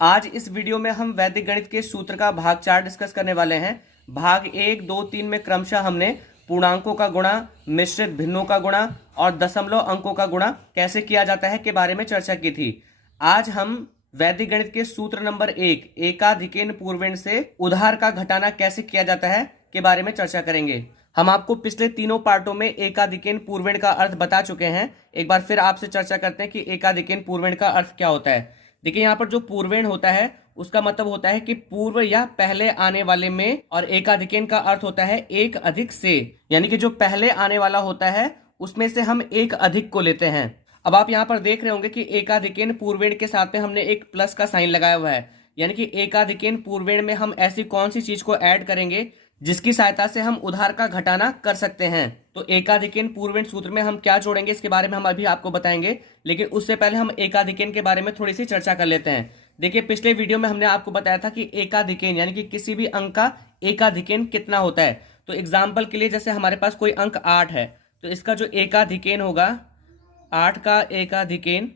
आज इस वीडियो में हम वैदिक गणित के सूत्र का भाग 4 डिस्कस करने वाले हैं। भाग 1, 2, 3 में क्रमशः हमने पूर्णांकों का गुणा, मिश्रित भिन्नों का गुणा और दशमलव अंकों का गुणा कैसे किया जाता है के बारे में चर्चा की थी। आज हम वैदिक गणित के सूत्र नंबर 1, एकाधिकेन पूर्वेण से उधार का घटाना कैसे किया जाता है के बारे में चर्चा करेंगे। हम आपको पिछले तीनों पार्टों में एकाधिकेन पूर्वेण का अर्थ बता चुके हैं। एक बार फिर आपसे चर्चा करते हैं कि एकाधिकेन पूर्वेण का अर्थ क्या होता है। देखिए, यहाँ पर जो पूर्वेण होता है उसका मतलब होता है कि पूर्व या पहले आने वाले में, और एकाधिकेन का अर्थ होता है एक अधिक से, यानी कि जो पहले आने वाला होता है उसमें से हम एक अधिक को लेते हैं। अब आप यहाँ पर देख रहे होंगे कि एकाधिकेन पूर्वेण के साथ में हमने एक प्लस का साइन लगाया हुआ है, यानी कि एकाधिकेन पूर्वेण में हम ऐसी कौन सी चीज को ऐड करेंगे जिसकी सहायता से हम उधार का घटाना कर सकते हैं। तो एकाधिकेन पूर्वेण सूत्र में हम क्या जोड़ेंगे इसके बारे में हम अभी आपको बताएंगे, लेकिन उससे पहले हम एकाधिकेन के बारे में थोड़ी सी चर्चा कर लेते हैं। देखिए, पिछले वीडियो में हमने आपको बताया था कि एकाधिकेन यानी कि किसी भी अंक का एकाधिकेन कितना होता है। तो एग्जाम्पल के लिए, जैसे हमारे पास कोई अंक 8 है, तो इसका जो एकाधिकेन होगा 8 का एकाधिकेन,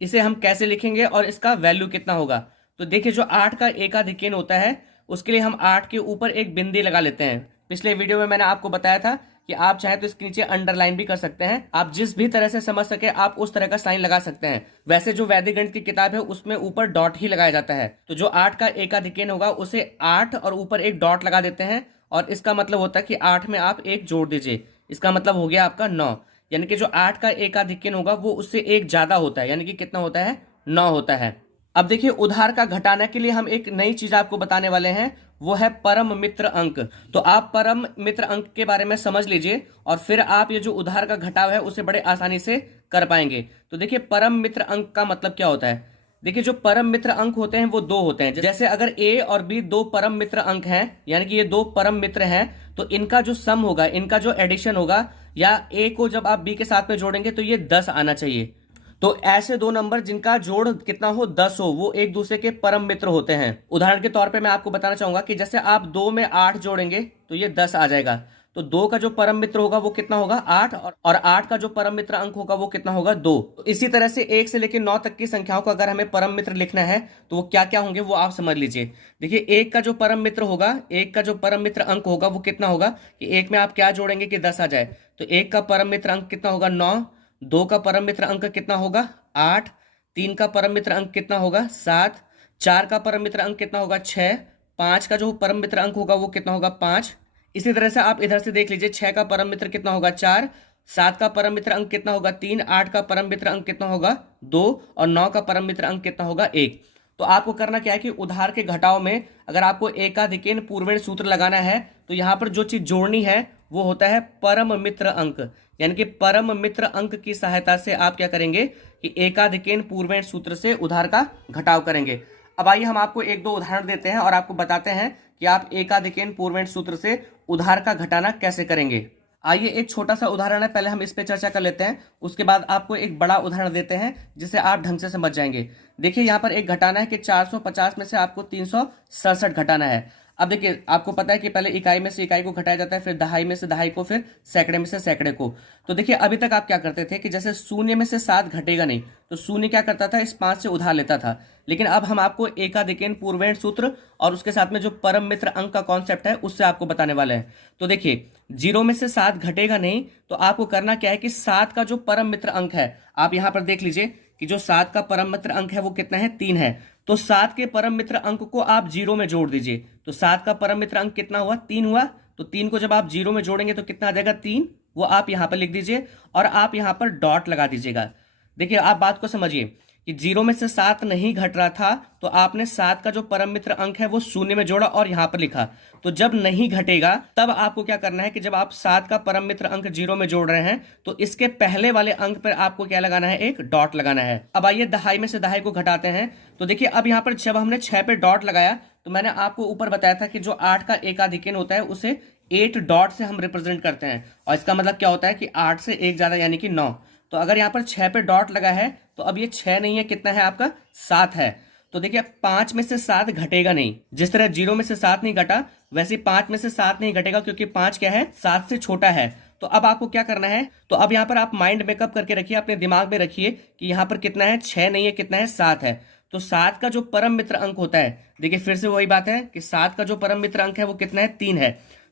इसे हम कैसे लिखेंगे और इसका वैल्यू कितना होगा। तो देखिए, जो 8 का एकाधिकेन होता है उसके लिए हम 8 के ऊपर एक बिंदी लगा लेते हैं। पिछले वीडियो में मैंने आपको बताया था कि आप चाहे तो इसके नीचे अंडरलाइन भी कर सकते हैं। आप जिस भी तरह से समझ सके आप उस तरह का साइन लगा सकते हैं। वैसे जो वैदिक गणित की किताब है उसमें ऊपर डॉट ही लगाया जाता है। तो जो 8 का एकाधिकेन होगा उसे 8 और ऊपर एक डॉट लगा देते हैं, और इसका मतलब होता है कि 8 में आप एक जोड़ दीजिए। इसका मतलब हो गया आपका 9, यानी कि जो 8 का एकाधिकेन होगा वो उससे एक ज्यादा होता है, यानी कि कितना होता है, 9 होता है। अब देखिए, उधार का घटाना के लिए हम एक नई चीज आपको बताने वाले हैं, वो है परम मित्र अंक। तो आप परम मित्र अंक के बारे में समझ लीजिए और फिर आप ये जो उधार का घटाव है उसे बड़े आसानी से कर पाएंगे। तो देखिए, परम मित्र अंक का मतलब क्या होता है। देखिए, जो परम मित्र अंक होते हैं वो दो होते हैं। जैसे अगर ए और बी दो परम मित्र अंक हैं, यानी कि ये दो परम मित्र हैं, तो इनका जो सम होगा, इनका जो एडिशन होगा, या ए को जब आप बी के साथ में जोड़ेंगे तो ये 10 आना चाहिए। तो ऐसे दो नंबर जिनका जोड़ कितना हो, 10 हो, वो एक दूसरे के परम मित्र होते हैं। उदाहरण के तौर पे मैं आपको बताना चाहूंगा कि जैसे आप 2 में 8 जोड़ेंगे तो ये 10 आ जाएगा। तो 2 का जो परम मित्र होगा वो कितना होगा, 8, और 8 का जो परम मित्र अंक होगा वो कितना होगा, 2। तो इसी तरह से 1 से लेकर 9 तक की संख्याओं को अगर हमें परम मित्र लिखना है तो वो क्या क्या होंगे वो आप समझ लीजिए। देखिए, 1 का जो परम मित्र होगा, 1 का जो परम मित्र अंक होगा वो कितना होगा कि 1 में आप क्या जोड़ेंगे कि 10 आ जाए। तो 1 का परम मित्र अंक कितना होगा, 9। 2 का परम मित्र अंक कितना होगा, 8। 3 का परम मित्र अंक कितना होगा, 7। 4 का परम मित्र अंक कितना होगा, 6। 5 का जो परम मित्र अंक होगा वो कितना होगा, 5। इसी तरह से आप इधर से देख लीजिए, 6 का परम मित्र कितना होगा, 4। 7 का परम मित्र अंक कितना होगा, 3। 8 का परम मित्र अंक कितना होगा, 2। और 9 का परम मित्र अंक कितना होगा, 1। तो आपको करना क्या है कि उधार के घटाव में अगर आपको एकाधिकेन पूर्वेण सूत्र लगाना है तो यहां पर जो चीज जोड़नी है वो होता है परम मित्र अंक, यानी कि परम मित्र अंक की सहायता से आप क्या करेंगे कि एकाधिकेन पूर्वेण सूत्र से उधार का घटाव करेंगे। अब आइए हम आपको एक दो उदाहरण देते हैं और आपको बताते हैं कि आप एकाधिकेन पूर्वेण सूत्र से उधार का घटाना कैसे करेंगे। आइए, एक छोटा सा उदाहरण है, पहले हम इस पे चर्चा कर लेते हैं, उसके बाद आपको एक बड़ा उदाहरण देते हैं जिसे आप ढंग से समझ जाएंगे। देखिए, यहाँ पर एक घटाना है कि 450 में से आपको 367 घटाना है। अब देखिए, आपको पता है कि पहले इकाई में से इकाई को घटाया जाता है, फिर दहाई में से दहाई को, फिर सैकड़े में से सैकड़े को। तो देखिए, अभी तक आप क्या करते थे कि जैसे शून्य में से 7 घटेगा नहीं, तो शून्य क्या करता था, इस 5 से उधार लेता था। लेकिन अब हम आपको एकाधिकेन पूर्वेण सूत्र और उसके साथ में जो परम मित्र अंक का कॉन्सेप्ट है उससे आपको बताने वाले हैं। तो देखिए, 0 में से 7 घटेगा नहीं, तो आपको करना क्या है कि 7 का जो परम मित्र अंक है, आप यहां पर देख लीजिए कि जो 7 का परम मित्र अंक है वो कितना है, 3 है। तो 7 के परम मित्र अंक को आप 0 में जोड़ दीजिए। तो 7 का परम मित्र अंक कितना हुआ, 3 हुआ। तो 3 को जब आप 0 में जोड़ेंगे तो कितना आ जाएगा, 3। वो आप यहां पर लिख दीजिए और आप यहां पर डॉट लगा दीजिएगा। देखिए, आप बात को समझिए कि 0 में से 7 नहीं घट रहा था, तो आपने 7 का जो परम मित्र अंक है वो शून्य में जोड़ा और यहां पर लिखा। तो जब नहीं घटेगा तब आपको क्या करना है कि जब आप 7 का परम मित्र अंक 0 में जोड़ रहे हैं तो इसके पहले वाले अंक पर आपको क्या लगाना है, एक डॉट लगाना है। अब आइए दहाई में से दहाई को घटाते हैं। तो देखिए, अब यहाँ पर जब हमने 6 पे डॉट लगाया तो मैंने आपको ऊपर बताया था कि जो 8 का एकाधिकेन होता है उसे 8 डॉट से हम रिप्रेजेंट करते हैं, और इसका मतलब क्या होता है कि 8 से एक ज्यादा यानी कि 9। तो अगर यहाँ पर 6 पे डॉट लगा है तो अब ये 6 नहीं है, कितना है आपका, 7 है। तो देखिए, 5 में से 7 घटेगा नहीं। जिस तरह 0 में से 7 नहीं घटा, वैसे 5 में से 7 नहीं घटेगा, क्योंकि 5 क्या है, 7 से छोटा है। तो अब आपको क्या करना है, तो अब यहाँ पर आप माइंड मेकअप करके रखिए, अपने दिमाग में रखिए कि यहाँ पर कितना है, 6 नहीं है, कितना है, 7 है। तो 7 का जो परम मित्र अंक होता है, देखिए फिर से वही बात है कि 7 का जो परम मित्र अंक है वो कितना है, 3 है।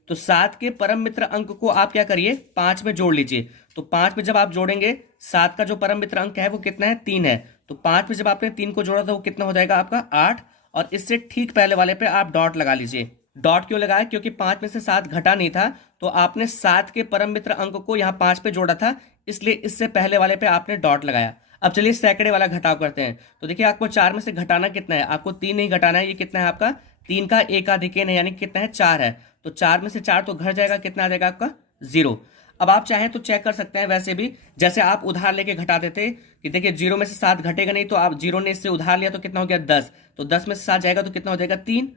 तो 7 के परम मित्र अंक को आप क्या करिए, 5 में जोड़ लीजिए। तो 5 में जब आप जोड़ेंगे, 7 का जो परम मित्र अंक है वो कितना है, 3 है। तो 5 में जब आपने 3 को जोड़ा तो वो कितना हो जाएगा आपका, 8। और इससे ठीक पहले वाले पे आप डॉट लगा लीजिए। डॉट क्यों लगाया, क्योंकि 5 में से 7 घटा नहीं था, तो आपने 7 के परम मित्र अंक को यहाँ 5 पे जोड़ा था, इसलिए इससे पहले वाले पे आपने डॉट लगाया। अब चलिए सैकड़े वाला घटाव करते हैं। तो देखिए आपको 4 में से घटाना कितना है, आपको 3 नहीं घटाना है। ये कितना है आपका, 3 का एकाधिकेन है, यानी कितना है, 4 है। तो 4 में से 4 तो घट जाएगा, कितना आ जाएगा आपका, 0। अब आप चाहें तो चेक कर सकते हैं, वैसे भी जैसे आप उधार लेके घटाते थे कि देखिए 0 में से 7 घटेगा नहीं, तो आप 0 ने इससे उधार लिया तो कितना हो गया, 10। तो 10 में से 7 जाएगा तो कितना हो जाएगा, 3।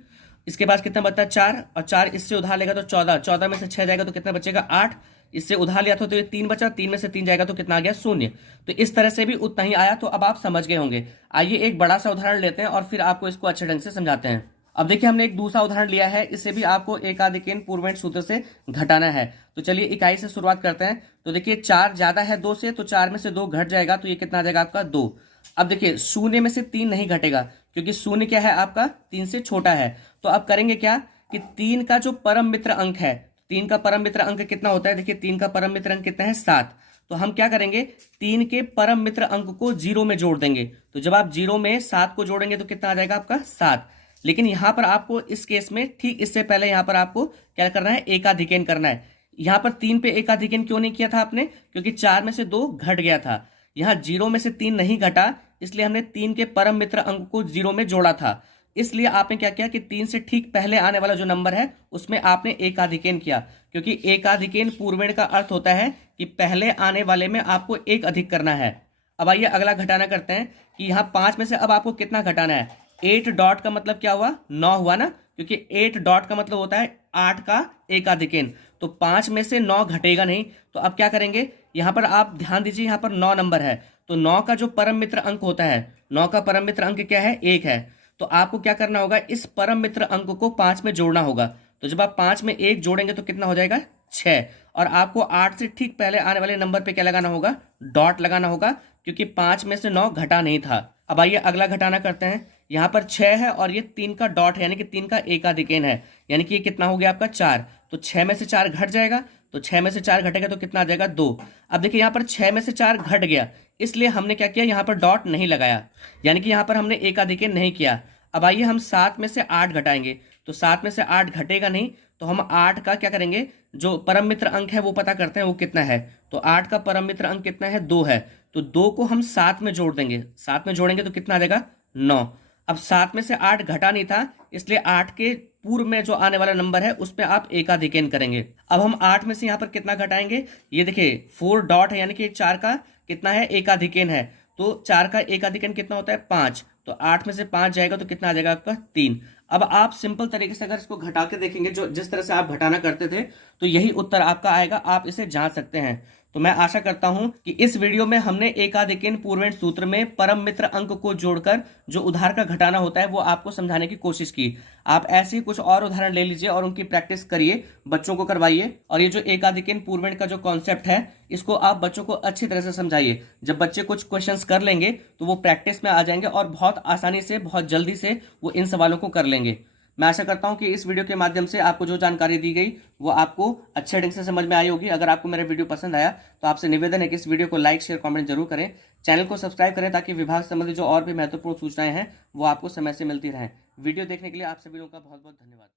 इसके पास कितना बचता है, 4। और 4 इससे उधार लेगा तो 14। 14 में से 6 जाएगा तो कितना बचेगा, 8। इससे उधार लिया था तो ये 3 बचा, 3 में से 3 जाएगा तो कितना आ गया, 0। तो इस तरह से भी उतना ही आया। तो अब आप समझ गए होंगे। आइए एक बड़ा सा उदाहरण लेते हैं और फिर आपको इसको अच्छे ढंग से समझाते हैं। अब देखिए हमने एक दूसरा उदाहरण लिया है, इसे भी आपको एकाधिकेन पूर्वेंट सूत्र से घटाना है। तो चलिए इकाई से शुरुआत करते हैं। तो देखिए 4 ज्यादा है 2 से, तो 4 में से 2 घट जाएगा, तो ये कितना आ जाएगा आपका, 2। अब देखिए 0 में से 3 नहीं घटेगा, क्योंकि 0 क्या है आपका, 3 से छोटा है। तो अब करेंगे क्या कि 3 का जो परम मित्र अंक है, 3 का परम मित्र अंक कितना होता है, देखिए 3 का परम मित्र अंक कितना है, 7। तो हम क्या करेंगे, 3 के परम मित्र अंक को 0 में जोड़ देंगे। तो जब आप 0 में 7 को जोड़ेंगे तो कितना आ जाएगा आपका, 7। लेकिन यहां पर आपको इस केस में ठीक इससे पहले यहां पर आपको क्या करना है, एकाधिकेन करना है। यहां पर 3 पे एकाधिकेन क्यों नहीं किया था आपने, क्योंकि 4 में से 2 घट गया था। यहां 0 में से 3 नहीं घटा, इसलिए हमने 3 के परम मित्र अंक को 0 में जोड़ा था। इसलिए आपने क्या किया कि 3 से ठीक पहले आने वाला जो नंबर है उसमें आपने एकाधिकेन किया, क्योंकि एकाधिकेन पूर्वेण का अर्थ होता है कि पहले आने वाले में आपको एक अधिक करना है। अब आइए अगला घटाना करते हैं कि यहाँ 5 में से अब आपको कितना घटाना है। 8 डॉट का मतलब क्या हुआ, 9 हुआ ना, क्योंकि 8 डॉट का मतलब होता है 8 का एकाधिकेन। तो 5 में से 9 घटेगा नहीं। तो अब क्या करेंगे, यहाँ पर आप ध्यान दीजिए, यहाँ पर 9 नंबर है, तो 9 का जो परम मित्र अंक होता है, 9 का परम मित्र अंक क्या है, 1 है। तो आपको क्या करना होगा, इस परम मित्र अंक को 5 में जोड़ना होगा। तो जब आप 5 में 1 जोड़ेंगे तो कितना हो जाएगा, 6। और आपको 8 से ठीक पहले आने वाले नंबर पे क्या लगाना होगा, डॉट लगाना होगा, क्योंकि 5 में से 9 घटा नहीं था। अब आइए अगला घटाना करते हैं। यहाँ पर 6 है और ये 3 का डॉट है, यानी कि 3 का एकाधिकेन है, यानी कि ये कितना हो गया आपका, 4। तो 6 में से 4 घट जाएगा, तो 6 में से 4 घटेगा तो कितना आ जाएगा, 2। अब देखिए यहाँ पर 6 में से 4 घट गया, इसलिए हमने क्या किया, यहाँ पर डॉट नहीं लगाया, यानी कि यहाँ पर हमने एकाधिकेन नहीं किया। अब आइए हम 7 में से 8 घटाएंगे। तो 7 में से 8 घटेगा नहीं, तो हम 8 का क्या करेंगे, जो परम मित्र अंक है वो पता करते हैं वो कितना है। तो 8 का परम मित्र अंक कितना है, 2 है। तो 2 को हम 7 में जोड़ देंगे, 7 में जोड़ेंगे तो कितना आ जाएगा, 9। अब 7 में से 8 घटा नहीं था, इसलिए 8 के पूर्व में जो आने वाला नंबर है उस पर आप एकाधिकेन करेंगे। अब हम 8 में से यहाँ पर कितना घटाएंगे, ये देखिए 4 डॉट है, यानी कि 4 का कितना है, एकाधिकेन है। तो 4 का एकाधिकेन कितना होता है, 5। तो 8 में से 5 जाएगा तो कितना आ जाएगा आपका, 3। अब आप सिंपल तरीके से अगर इसको घटा के देखेंगे, जो जिस तरह से आप घटाना करते थे, तो यही उत्तर आपका आएगा। आप इसे जांच सकते हैं। तो मैं आशा करता हूं कि इस वीडियो में हमने एकाधिकेन पूर्वेण सूत्र में परम मित्र अंक को जोड़कर जो उधार का घटाना होता है वो आपको समझाने की कोशिश की। आप ऐसे ही कुछ और उदाहरण ले लीजिए और उनकी प्रैक्टिस करिए, बच्चों को करवाइए। और ये जो एकाधिकेन पूर्वेण का जो कॉन्सेप्ट है, इसको आप बच्चों को अच्छी तरह से समझाइए। जब बच्चे कुछ क्वेश्चंस कर लेंगे तो वो प्रैक्टिस में आ जाएंगे और बहुत आसानी से, बहुत जल्दी से वो इन सवालों को कर लेंगे। मैं आशा करता हूं कि इस वीडियो के माध्यम से आपको जो जानकारी दी गई वो आपको अच्छे ढंग से समझ में आई होगी। अगर आपको मेरा वीडियो पसंद आया तो आपसे निवेदन है कि इस वीडियो को लाइक, शेयर, कमेंट जरूर करें। चैनल को सब्सक्राइब करें ताकि विभाग संबंधी जो और भी महत्वपूर्ण सूचनाएं हैं वो आपको समय से मिलती रहें। वीडियो देखने के लिए आप सभी लोगों का बहुत बहुत धन्यवाद।